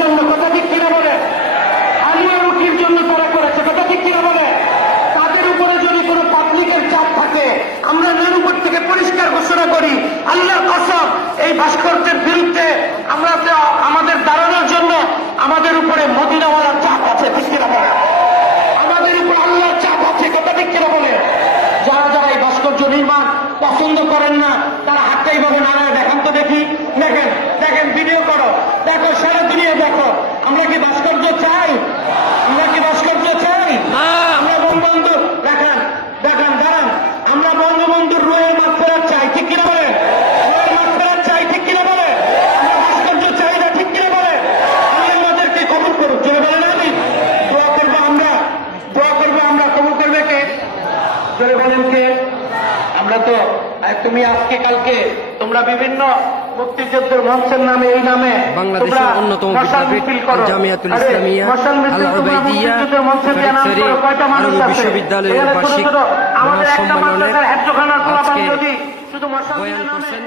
জন্য কথা ঠিক কিনা বলে? আলিয়া আলিয়ামুখীর জন্য তারা করেছে, কথা ঠিক কিনা বলে? তাদের উপরে যদি কোনো পাবলিকের চাপ থাকে, আমরা মেরুপুর থেকে পরিষ্কার ঘোষণা করি, আল্লাহর কসম, এই ভাস্কর্যের বিরুদ্ধে আমরা আমাদের দাঁড়ানোর জন্য আমাদের উপরে মদিনাওয়ালার চাপ আছে, ঠিক কিনা বলে? আমাদের উপর আল্লাহর চাপ আছে, কথা ঠিক কিনা বলে? যারা যারা এই ভাস্কর্য নির্মাণ পছন্দ করেন না, তারা হাতটাই ভাবে না না, দেখান তো দেখি। দেখেন দেখেন ভিডিও করো। দেখো, সারা দুনিয়া দেখো আমরা কি ভাস্কর্য চাই আমরা কি ভাস্কর্য চাই আমরা বঙ্গবন্ধু দেখান দেখান দাঁড়ান আমরা বঙ্গবন্ধুর রুয়ের মাঠ ফেরার চাই ঠিক কিনা বলে রুয়ের মাঠ ফেরার চাই ঠিক কিনা বলে আমরা ভাস্কর্য চাই না ঠিক কিনা বলে আমি আমাদেরকে কবর করুক জোরে বলেন আমি দোয়া করব আমরা দোয়া করব আমরা কবর করবে কে জোরে বলেন কে? আমরা তো তুমি আজকে কালকে তোমরা বিভিন্ন মুক্তিযুদ্ধের মঞ্চের নামে এই নামে বাংলাদেশের অন্যতম বিদ্যাপীঠ জামিয়াতুল ইসলামিয়া আল উবাইদিয়া আছে? বিশ্ববিদ্যালয়ের বার্ষিক আমাদের একটা মহাসম্মেলনে আজকে বয়ান করছেন